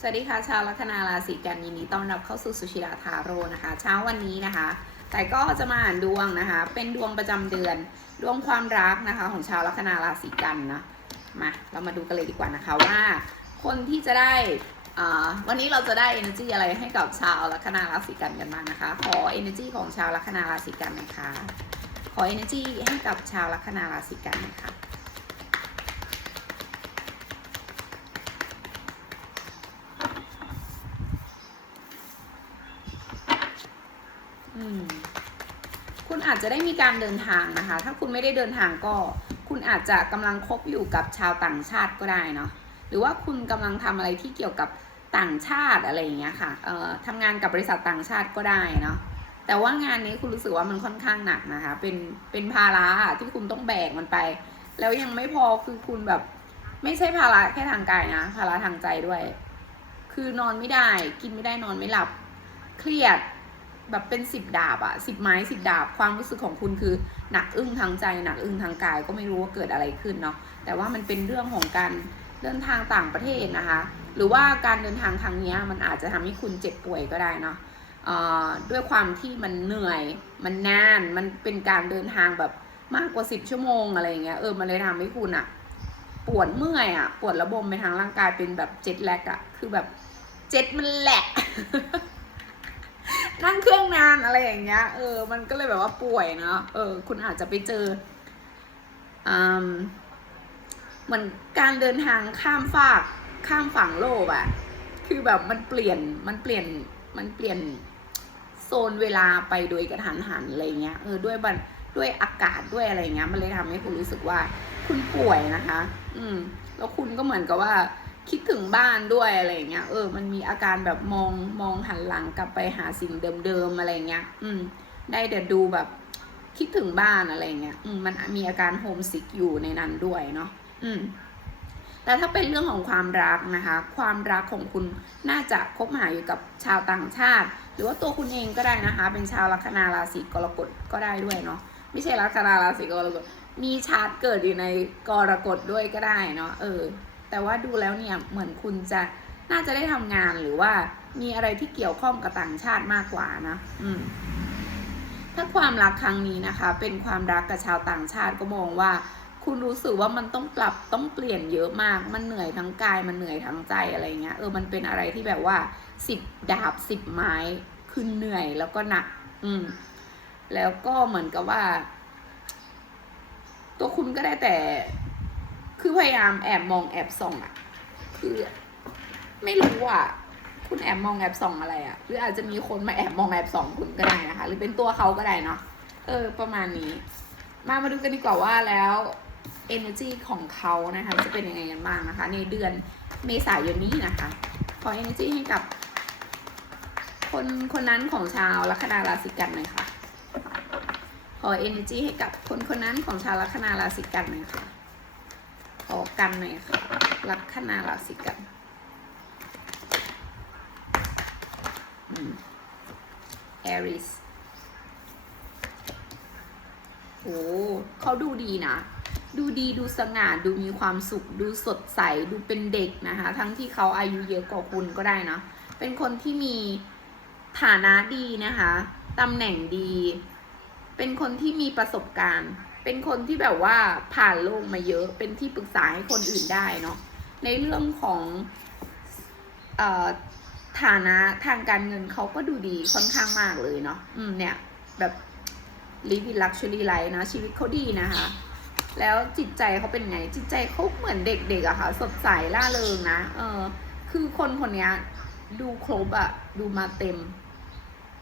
สวัสดีค่ะชาวลัคนาราศีกันยินดีต้อนรับเข้าสู่สุชิราทาโร่นะคะ เช้าวันนี้นะคะ แต่ก็จะมาอ่านดวงนะคะ เป็นดวงประจำเดือนดวงความรักนะคะ ของชาวลัคนาราศีกันนะมาเรามาดูกันเลยดีกว่านะคะว่า คนที่จะได้อ่าวันนี้เราจะได้ energy อะไรให้กับชาวลัคนาราศีกันกันบ้างนะคะ ขอ energy ของชาวลัคนาราศีกันนะคะขอ energy ให้กับชาวลัคนาราศีกันนะคะ อืมคุณ อาจจะได้มีการเดินทางนะคะ ถ้าคุณไม่ได้เดินทางก็ คุณอาจจะกำลังคบอยู่กับชาวต่างชาติก็ได้เนาะหรือว่าคุณกำลังทำอะไรที่เกี่ยวกับต่างชาติอะไรอย่างเงี้ยค่ะ เอ่อทำงานกับบริษัทต่างชาติก็ได้เนาะแต่ว่างานนี้คุณรู้สึกว่ามันค่อนข้างหนักนะคะ เป็นเป็นภาระอะที่คุณต้องแบกมันไป แล้วยังไม่พอคือคุณแบบ ไม่ใช่ภาระแค่ทางกายนะภาระทางใจด้วย คือนอนไม่ได้ กินไม่ได้นอนไม่หลับ เครียด แบบเป็นสิบดาบอะสิบไม้สิบดาบความรู้สึกของคุณคือหนักอึ้งทางใจหนักอึ้งทางกายก็ไม่รู้ว่าเกิดอะไรขึ้นเนาะแต่ว่ามันเป็นเรื่องของการเดินทางต่างประเทศนะคะ หรือว่าการเดินทางทางนี้มันอาจจะทำให้คุณเจ็บป่วยก็ได้เนาะด้วยความที่มันเหนื่อยมันนานมันเป็นการเดินทางแบบมากกว่าสิบชั่วโมงอะไรอย่างเงี้ยเออมันเลยทำให้คุณอะปวดเมื่อยอะปวดระบมไปทางร่างกายเป็นแบบเจ็ตแลกอะคือแบบเจ็ตมันแหลก นั่งเครื่องนานอะไรอย่างเงี้ย เออ มันก็เลยแบบว่าป่วยเนาะ เออ คุณอาจจะไปเจออืมเหมือนการเดินทางข้ามฟากข้ามฝั่งโลกอะคือแบบมันเปลี่ยน มันเปลี่ยน มันเปลี่ยนโซนเวลาไปโดยกระทันหันอะไรเงี้ย เออ ด้วยบันด้วยอากาศด้วยอะไรเงี้ย มันเลยทำให้คุณรู้สึกว่าคุณป่วยนะคะ อืม แล้วคุณก็เหมือนกับว่า คิดถึงบ้านด้วยอะไรเงี้ย เออ มันมีอาการแบบมองมองหันหลังกลับไปหาสิ่งเดิมๆอะไรเงี้ย อืม ได้แต่ดูแบบ คิดถึงบ้านอะไรเงี้ย อืม มันมีอาการโฮมสิกอยู่ในนั้นด้วยเนาะ อืม แต่ถ้าเป็นเรื่องของความรักนะคะ ความรักของคุณน่าจะคบหาอยู่กับชาวต่างชาติ หรือว่าตัวคุณเองก็ได้นะคะ เป็นชาวลัคนาราศีกรกฎก็ได้ด้วยเนาะ ไม่ใช่ลัคนาราศีกรกฎ มีชาร์ตเกิดอยู่ในกรกฎด้วยก็ได้เนาะ เออ แต่ว่าดูแล้วเนี่ยเหมือนคุณจะน่าจะได้ทำงานหรือว่ามีอะไรที่เกี่ยวข้องกับต่างชาติมากกว่านะ อืม ถ้าความรักครั้งนี้นะคะ เป็นความรักกับชาวต่างชาติก็มองว่า คุณรู้สึกว่ามันต้องปรับต้องเปลี่ยนเยอะมาก มันเหนื่อยทั้งกายมันเหนื่อยทั้งใจอะไรเงี้ยเออมันเป็นอะไรที่แบบว่าสิบดาบสิบไม้คือเหนื่อยแล้วก็หนัก อืม แล้วก็เหมือนกับว่า ตัวคุณก็ได้แต่ คือพยายามแอบมองแอบส่องอะคือ ไม่รู้อะคุณแอบมองแอบส่องอะไรอะหรืออาจจะมีคนมาแอบมองแอบส่องคุณก็ได้นะคะ หรือเป็นตัวเขาก็ได้เนาะเออ ประมาณนี้ มามาดูกันดีกว่าว่าแล้ว energy ของเขานะคะ จะเป็นยังไงกันบ้างนะคะ ในเดือนเมษายนนี้นะคะ ขอ energy ให้กับ คนคนนั้นของชาวลัคนาราศีกันหน่อยค่ะขอ energy ให้กับคนคนนั้นของชาวลัคนาราศีกันหน่อยค่ะ ขอกันหน่อยค่ะ ลัคนาราศีกันแอริสโอ้เขาดูดีนะ ดูดีดูสง่าดูมีความสุข ดูสดใส ดูเป็นเด็กนะคะ ทั้งที่เขาอายุเยอะกว่าคุณก็ได้นะ เป็นคนที่มีฐานะดีนะคะตำแหน่งดี เป็นคนที่มีประสบการณ์ เป็นคนที่แบบว่าผ่านโลกมาเยอะ เป็นที่ปรึกษาให้คนอื่นได้เนาะ ในเรื่องของอฐานะทางการเงินเขาก็ดูดีค่อนข้างมากเลยเนาะ อืมเนี่ย แบบ live in luxury life นะ ชีวิตเขาดีนะคะ แล้วจิตใจเขาเป็นไง จิตใจเขาเหมือนเด็กๆอะค่ะ สดใสล่าเริงนะ เออ คือคนคนนี้ดูครบอะดูมาเต็ม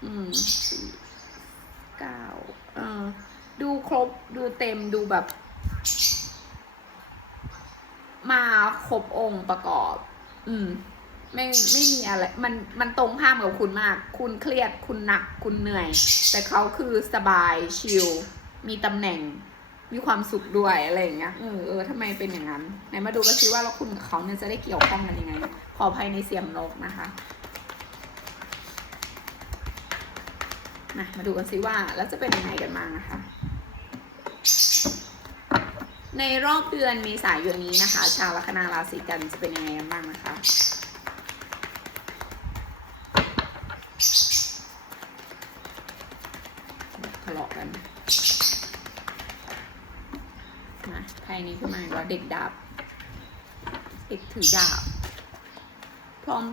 อืมสี่เก้าเออ ดูครบดูเต็มดูแบบ มาครบองค์ประกอบ อืม ไม่ไม่มีอะไร มันมันตรงข้ามกับคุณมาก คุณเครียดคุณหนักคุณเหนื่อย แต่เขาคือสบายชิลมีตำแหน่ง มีความสุขด้วยอะไรอย่างเงี้ยเออเออทำไมเป็นอย่างนั้นไหนมาดูกันซิว่าแล้วคุณกับเขาเนี่ยจะได้เกี่ยวข้องกันยังไง ขออภัยในเสียงนกนะคะนะมาดูกันซิว่าแล้วจะเป็นยังไงกันบ้างนะคะ ในรอบเดือนเมษายนนี้นะคะ ชาวลัคนาราศีกันจะเป็นยังไงบ้างนะคะทะเลาะกันนะภายนี้ขึ้นมาว่าเด็กดับเด็กถือดาบ พร้อม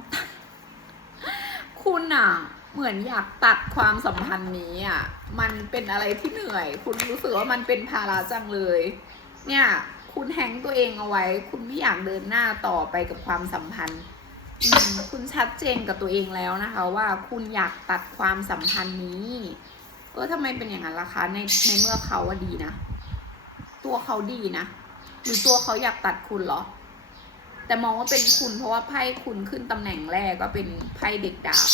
คุณอะ เหมือนอยากตัดความสัมพันธ์นี้อะ มันเป็นอะไรที่เหนื่อย คุณรู้สึกว่ามันเป็นภาระจังเลย เนี่ย คุณแฮงตัวเองเอาไว้ คุณไม่อยากเดินหน้าต่อไปกับความสัมพันธ์คุณชัดเจนกับตัวเองแล้วนะคะ ว่าคุณอยากตัดความสัมพันธ์นี้เออทำไมเป็นอย่างนั้นล่ะคะในในเมื่อเขาว่าดีนะตัวเขาดีนะหรือตัวเขาอยากตัดคุณเหรอ แต่มองว่าเป็นคุณเพราะว่าไพ่คุณขึ้นตำแหน่งแรกก็เป็นไพ่เด็กดาบ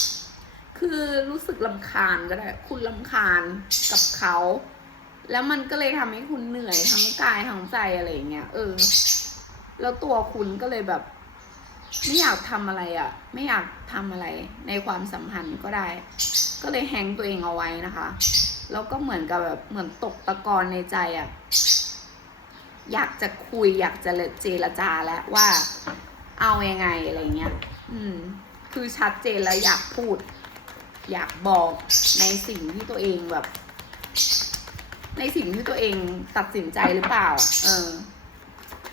คือรู้สึกลำคาญก็ได้ คุณลำคาญกับเขา แล้วมันก็เลยทำให้คุณเหนื่อยทั้งกายทั้งใจอะไรเงี้ยเออ แล้วตัวคุณก็เลยแบบ ไม่อยากทำอะไรอะ่ะ ไม่อยากทำอะไร ในความสัมพันธ์ก็ได้ ก็เลยแฮงตัวเองเอาไว้นะคะ แล้วก็เหมือนกับแบบเหมือนตกตะกอนในใจอะ่ะ อยากจะคุยอยากจะเจรจาแล้วว่า เอายังไงอะไรเงี้ย อืม คือชัดเจนแล้วอยากพูด อยากบอกในสิ่งที่ตัวเองแบบ ในสิ่งที่ตัวเองตัดสินใจหรือเปล่า เออ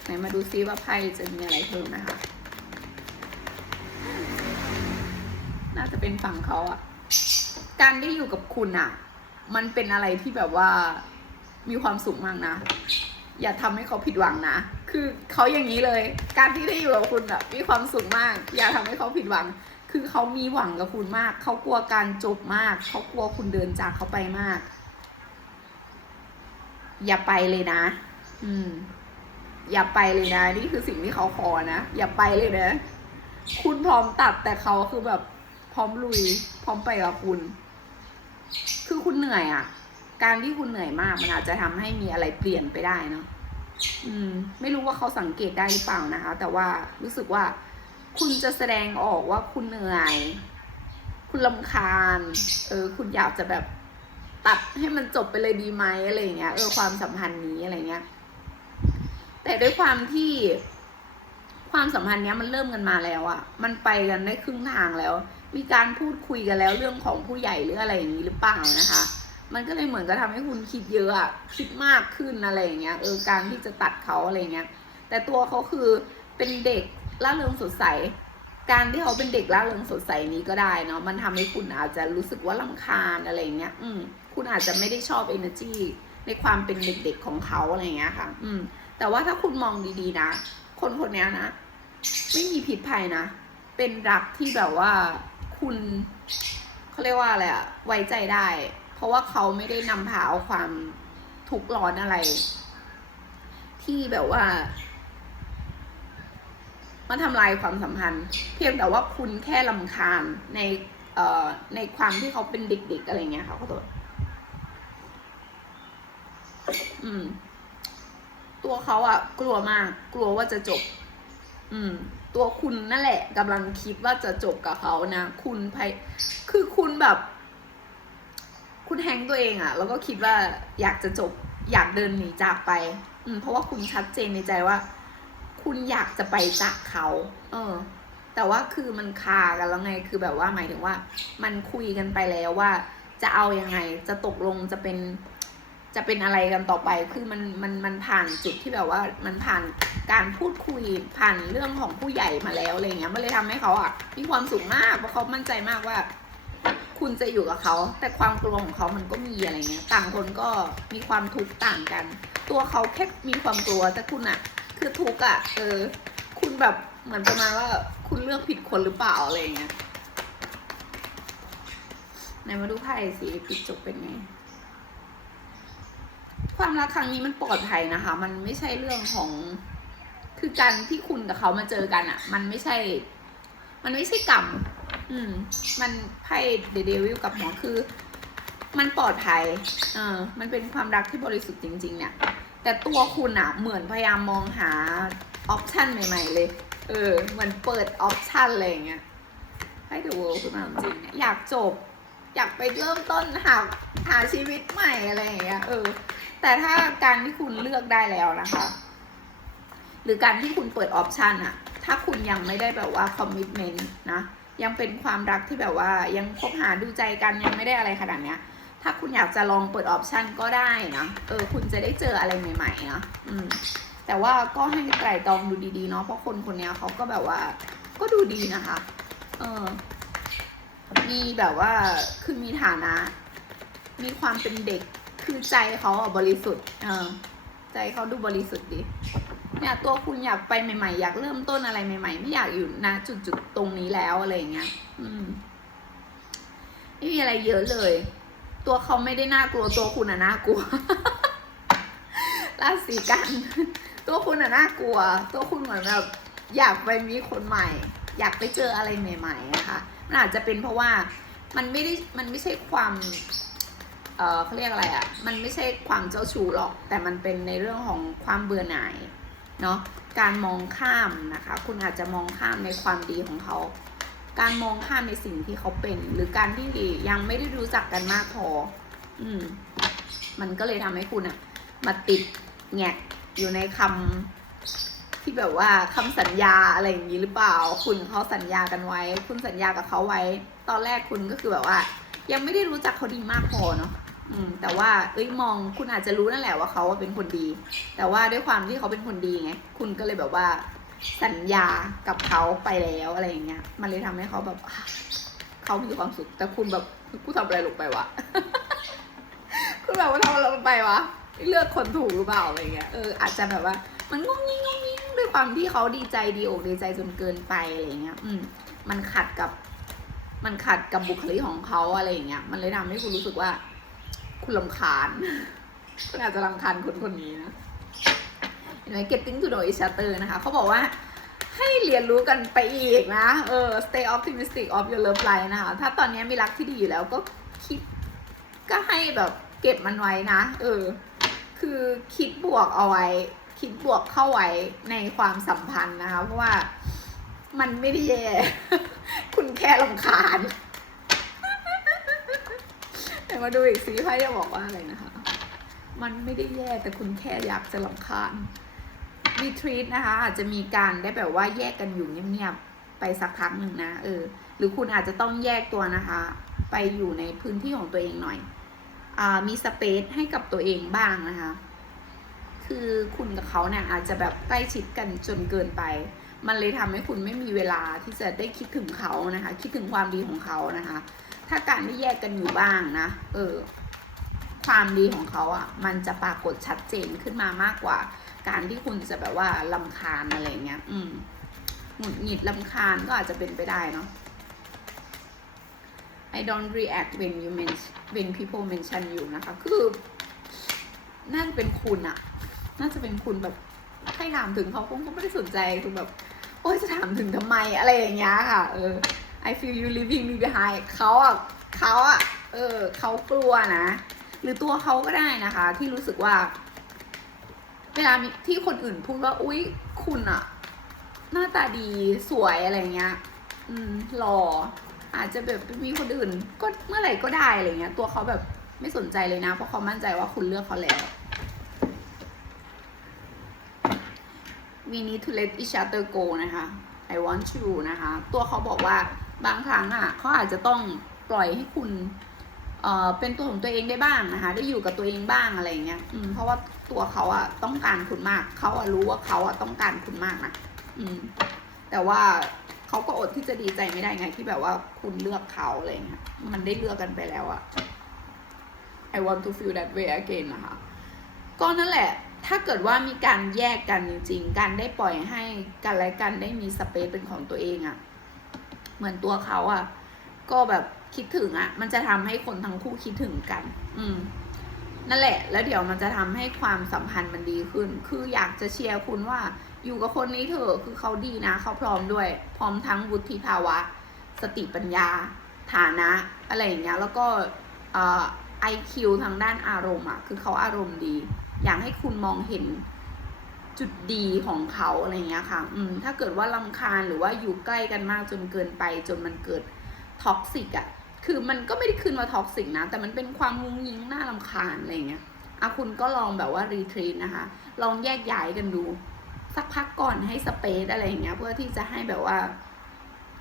ไหนมาดูซิว่าไพ่จะมีอะไรเพิ่มนะคะ น่าจะเป็นฝั่งเขาอะการได้อยู่กับคุณอะมันเป็นอะไรที่แบบว่ามีความสุขมากนะ อย่าทำให้เขาผิดหวังนะ คือเขาอย่างนี้เลย การที่ได้อยู่กับคุณอะมีความสุขมาก อย่าทำให้เขาผิดหวัง คือเขามีหวังกับคุณมาก เขากลัวการจบมาก เขากลัวคุณเดินจากเขาไปมาก อย่าไปเลยนะ อืม อย่าไปเลยนะ นี่คือสิ่งที่เขาขอนะ อย่าไปเลยนะ คุณพร้อมตัดแต่เขาคือแบบพร้อมลุย พร้อมไปกับคุณ คือคุณเหนื่อยอะ่ะ การที่คุณเหนื่อยมากมันอาจจะทำให้มีอะไรเปลี่ยนไปได้เนาะ อืม ไม่รู้ว่าเขาสังเกตได้หรือเปล่านะคะ แต่ว่ารู้สึกว่า คุณจะแสดงออกว่าคุณเหนื่อย คุณลำคาญ เออ คุณอยากจะแบบตัดให้มันจบไปเลยดีไหมอะไรอย่างเงี้ย เออ ความสัมพันธ์นี้อะไรเงี้ย แต่ด้วยความที่ความสัมพันธ์เนี้ยมันเริ่มกันมาแล้วอะมันไปกันได้ครึ่งทางแล้ว มีการพูดคุยกันแล้วเรื่องของผู้ใหญ่หรืออะไรอย่างนี้หรือเปล่านะคะ มันก็เลยเหมือนกับทำให้คุณคิดเยอะอะคิดมากขึ้นอะไรอย่างเงี้ย เออ การที่จะตัดเขาอะไรเงี้ย แต่ตัวเขาคือเป็นเด็ก ร่าเริงสดใส การที่เขาเป็นเด็กร่าเริงสดใสนี้ก็ได้เนาะมันทำให้คุณอาจจะรู้สึกว่าลำคาญอะไรเงี้ย อืม คุณอาจจะไม่ได้ชอบ energy ในความเป็นเด็กๆของเขาอะไรเงี้ยค่ะ อืม แต่ว่าถ้าคุณมองดีๆนะ คนคนนี้นะ ไม่มีผิดภัยนะ เป็นรักที่แบบว่าคุณเขาเรียกว่าอะไรอะไว้ใจได้ เพราะว่าเขาไม่ได้นำพาเอาความทุกข์ร้อนอะไร ที่แบบว่า มาทำลายความสัมพันธ์ เพียงแต่ว่าคุณแค่ลำคาญในเอ่อในความที่เขาเป็นเด็กๆอะไรเงี้ยค่ะขอโทษอืม ตัวเขาอะกลัวมาก กลัวว่าจะจบ อืม ตัวคุณนั่นแหละกำลังคิดว่าจะจบกับเขานะคุณพยคือคุณแบบ คุณแฮงตัวเองอะแล้วก็คิดว่าอยากจะจบ อยากเดินหนีจากไป อืม เพราะว่าคุณชัดเจนในใจว่า คุณอยากจะไปจากเขา เออ แต่ว่าคือมันคากันแล้วไง คือแบบว่าหมายถึงว่า มันคุยกันไปแล้วว่า จะเอายังไง จะตกลงจะเป็น จะเป็นอะไรกันต่อไป คือมันมันมันผ่านจุดที่แบบว่า มันผ่านการพูดคุยผ่านเรื่องของผู้ใหญ่มาแล้วอะไรเงี้ย มันเลยทำให้เขาอะ มีความสุขมากเพราะเขามั่นใจมากว่าคุณจะอยู่กับเขา แต่ความกลัวของเขามันก็มีอะไรเงี้ย ต่างคนก็มีความทุกข์ต่างกัน ตัวเขาแค่มีความกลัวแต่คุณอะ คือทุกข์อะ เออ คุณแบบเหมือนประมาณว่าคุณเลือกผิดคนหรือเปล่าอะไรเงี้ยไหนมาดูไพ่สิปิดจบเป็นไงความรักครั้งนี้มันปลอดภัยนะคะ มันไม่ใช่เรื่องของ คือการที่คุณกับเขามาเจอกันอะ่ะ มันไม่ใช่ มันไม่ใช่กรรม อืม มันไพ่เดเดวิลกับหมอคือ มันปลอดภัย เออ มันเป็นความรักที่บริสุทธิ์จริง ๆ เนี่ย แต่ตัวคุณอะเหมือนพยายามมองหาออปชันใหม่ ๆ เลย เออ เหมือนเปิดออปชันอะไรอย่างเงี้ยให้ดูคุณมาจริงอยากจบ อยากไปเริ่มต้นหาหาชีวิตใหม่อะไรอย่างเงี้ยเออ แต่ถ้าการที่คุณเลือกได้แล้วนะคะ หรือการที่คุณเปิดออปชันอะถ้าคุณยังไม่ได้แบบว่าคอมมิชเมนต์นะยังเป็นความรักที่แบบว่ายังคบหาดูใจกันยังไม่ได้อะไรขนาดเนี้ย ถ้าคุณอยากจะลองเปิดออปชันก็ได้นะเออคุณจะได้เจออะไรใหม่ๆนะอืมแต่ว่าก็ให้ไตร่ตรองดูดีๆเนาะเพราะคนคนนี้เขาก็แบบว่า ก็ดูดีนะคะ เออ มีแบบว่าคือมีฐานะ มีความเป็นเด็กคือใจเขาอะบริสุทธิ์ เออ ใจเขาดูบริสุทธิ์ดีเนี่ยตัวคุณอยากไปใหม่ๆ อยากเริ่มต้นอะไรใหม่ ๆ ไม่อยากอยู่ณจุดๆตรงนี้แล้วอะไรอย่างเงี้ย อืมไม่มีอะไรเยอะเลย ตัวเขาไม่ได้น่ากลัวตัวคุณอะน่ากลัวราศีกัน ตัวคุณอะน่ากลัว ตัวคุณเหมือนแบบอยากไปมีคนใหม่ อยากไปเจออะไรใหม่ๆนะคะมันอาจจะเป็นเพราะว่ามันไม่ได้มันไม่ใช่ความเออเขาเรียกอะไรอะ่ะ มันไม่ใช่ความเจ้าชู้หรอก แต่มันเป็นในเรื่องของความเบื่อหน่ายเนาะการมองข้ามนะคะ คุณอาจจะมองข้ามในความดีของเขา การมองข้ามในสิ่งที่เขาเป็น หรือการที่ยังไม่ได้รู้จักกันมากพอ อืม มันก็เลยทำให้คุณอะมาติดแงะอยู่ในคำที่แบบว่าคำสัญญาอะไรอย่างนี้หรือเปล่า คุณเขาสัญญากันไว้ คุณสัญญากับเขาไว้ ตอนแรกคุณก็คือแบบว่า ยังไม่ได้รู้จักเขาดีมากพอเนาะอืม แต่ว่าเอ้ยมองคุณอาจจะรู้นั่นแหละว่าเขาว่าเป็นคนดี แต่ว่าด้วยความที่เขาเป็นคนดีไงคุณก็เลยแบบว่า สัญญากับเขาไปแล้วอะไรอย่างเงี้ย มันเลยทำให้เขาแบบเขามีความสุข แต่คุณแบบกูทำอะไรลงไปวะ คุณแบบว่าทำอะไรลงไปวะ เลือกคนถูกหรือเปล่าอะไรเงี้ย เอออาจจะแบบว่า มันงงงิ้งงงงิ้งด้วยความที่เขาดีใจดีอกดีใจจนเกินไปอะไรเงี้ย อืม มันขัดกับ มันขัดกับบุคลิกของเขาอะไรอย่างเงี้ย มันเลยทำให้คุณรู้สึกว่า คุณลำคาญ คุณอาจจะลำคาญคนคนนี้นะ เห็นไหม getting to know each other นะคะเขาบอกว่าให้เรียนรู้กันไปอีกนะ เออ stay optimistic of your love life นะคะ ถ้าตอนนี้มีรักที่ดีอยู่แล้วก็คิด ก็ให้แบบเก็บมันไว้นะ เออ คือคิดบวกเอาไว้ คิดบวกเข้าไว้ในความสัมพันธ์นะคะ เพราะว่ามันไม่ได้แย่ คุณแค่ลำคาญเดี๋ยวมาดูอีกสิไพ่จะบอกว่าอะไรนะคะ มันไม่ได้แย่แต่คุณแค่อยากจะลำคาญ รีทรีตนะคะ อาจจะมีการได้แบบว่าแยกกันอยู่เงียบๆไปสักพักหนึ่งนะเออ หรือคุณอาจจะต้องแยกตัวนะคะ ไปอยู่ในพื้นที่ของตัวเองหน่อยอมีสเปซให้กับตัวเองบ้างนะคะ คือคุณกับเขาเนี่ยอาจจะแบบใกล้ชิดกันจนเกินไป มันเลยทำให้คุณไม่มีเวลาที่จะได้คิดถึงเขานะคะ คิดถึงความดีของเขานะคะ ถ้าการที่แยกกันอยู่บ้างนะ เออ ความดีของเขาอะ่ะ มันจะปรากฏชัดเจนขึ้นมามากกว่า การที่คุณจะแบบว่าลำคาญอะไรเงี้ย อืมหงุดหงิดลำคาญก็อาจจะเป็นไปได้เนาะ I don't react when you mention when people mention you นะคะ คือ น่าจะเป็นคุณอะน่าจะเป็นคุณแบบใครถามถึงเขาคงก็ไม่ได้สนใจคือแบบ โอ้ยจะถามถึงทำไมอะไรอย่างเงี้ยค่ะ เออ I feel you leaving me behind เขาอะเขาอะเออเขากลัวนะ หรือตัวเขาก็ได้นะคะ ที่รู้สึกว่า เวลาที่คนอื่นพูดว่า อุ๊ย คุณอะหน้าตาดีสวยอะไรเงี้ย อืมหล่อ อาจจะแบบมีคนอื่น ก็เมื่อไหร่ก็ได้อะไรเงี้ย ตัวเขาแบบไม่สนใจเลยนะ เพราะเขามั่นใจว่าคุณเลือกเขาแล้ว we need to let each other go นะคะ I want you นะคะ ตัวเขาบอกว่าบางครั้งอะเขาอาจจะต้องปล่อยให้คุณ เออเป็นตัวของตัวเองได้บ้างนะคะ ได้อยู่กับตัวเองบ้างอะไรเงี้ยอืมเพราะว่าตัวเขาอะต้องการคุณมาก เขาอะรู้ว่าเขาอะต้องการคุณมากนะอืม แต่ว่าเขาก็อดที่จะดีใจไม่ได้ไงที่แบบว่าคุณเลือกเขาอะไรเงี้ย มันได้เลือกกันไปแล้วอะ I want to feel that way again นะคะ ก็นั่นแหละ ถ้าเกิดว่ามีการแยกกันจริงๆ การได้ปล่อยให้กันและกันได้มีสเปซเป็นของตัวเองอะเหมือนตัวเขาอะก็แบบ คิดถึงอะมันจะทำให้คนทั้งคู่คิดถึงกัน อืม นั่นแหละ แล้วเดี๋ยวมันจะทำให้ความสัมพันธ์มันดีขึ้น คืออยากจะเชียร์คุณว่า อยู่กับคนนี้เถอะ คือเขาดีนะ เขาพร้อมด้วย พร้อมทั้งวุฒิภาวะ สติปัญญา ฐานะ อะไรอย่างเงี้ย แล้วก็เอ่อ IQ ทางด้านอารมณ์อะคือเขาอารมณ์ดี อยากให้คุณมองเห็นจุดดีของเขาอะไรอย่างเงี้ยค่ะ อืม ถ้าเกิดว่าลำคาญหรือว่าอยู่ใกล้กันมากจนเกินไป จนมันเกิดท็อกซิกอะ คือมันก็ไม่ได้ขึ้นมาท็อกซิกนะ แต่มันเป็นความงุ้งยิงน่าลำคาญอะไรเงี้ยอะคุณก็ลองแบบว่ารีเทรีตนะคะ ลองแยกย้ายกันดู สักพักก่อนให้สเปซอะไรอย่างเงี้ย เพื่อที่จะให้แบบว่า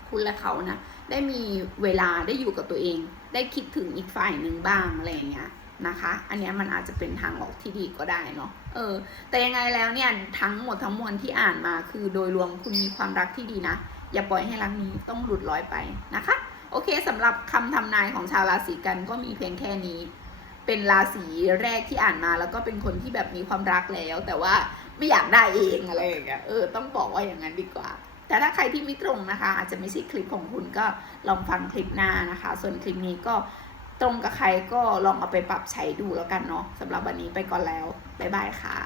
คุณและเขานะ ได้มีเวลาได้อยู่กับตัวเอง ได้คิดถึงอีกฝ่ายหนึ่งบ้างอะไรอย่างเงี้ยนะคะ อันนี้มันอาจจะเป็นทางออกที่ดีก็ได้เนาะ เออ แต่ยังไงแล้วเนี่ยทั้งหมดทั้งมวลที่อ่านมา คือโดยรวมคุณมีความรักที่ดีนะ อย่าปล่อยให้รักนี้ต้องหลุดลอยไปนะคะ โอเคสำหรับคำทำนายของชาวราศีกันก็มีเพียงแค่นี้ เป็นราศีแรกที่อ่านมาแล้วก็เป็นคนที่แบบมีความรักแล้ว แต่ว่าไม่อยากได้เองอะไรอย่างเงี้ยเออต้องบอกว่าอย่างนั้นดีกว่า แต่ถ้าใครที่ไม่ตรงนะคะ อาจจะไม่ใช่คลิปของคุณก็ลองฟังคลิปหน้านะคะ ส่วนคลิปนี้ก็ตรงกับใครก็ลองเอาไปปรับใช้ดูแล้วกันเนาะสำหรับวันนี้ไปก่อนแล้วบ๊ายบายค่ะ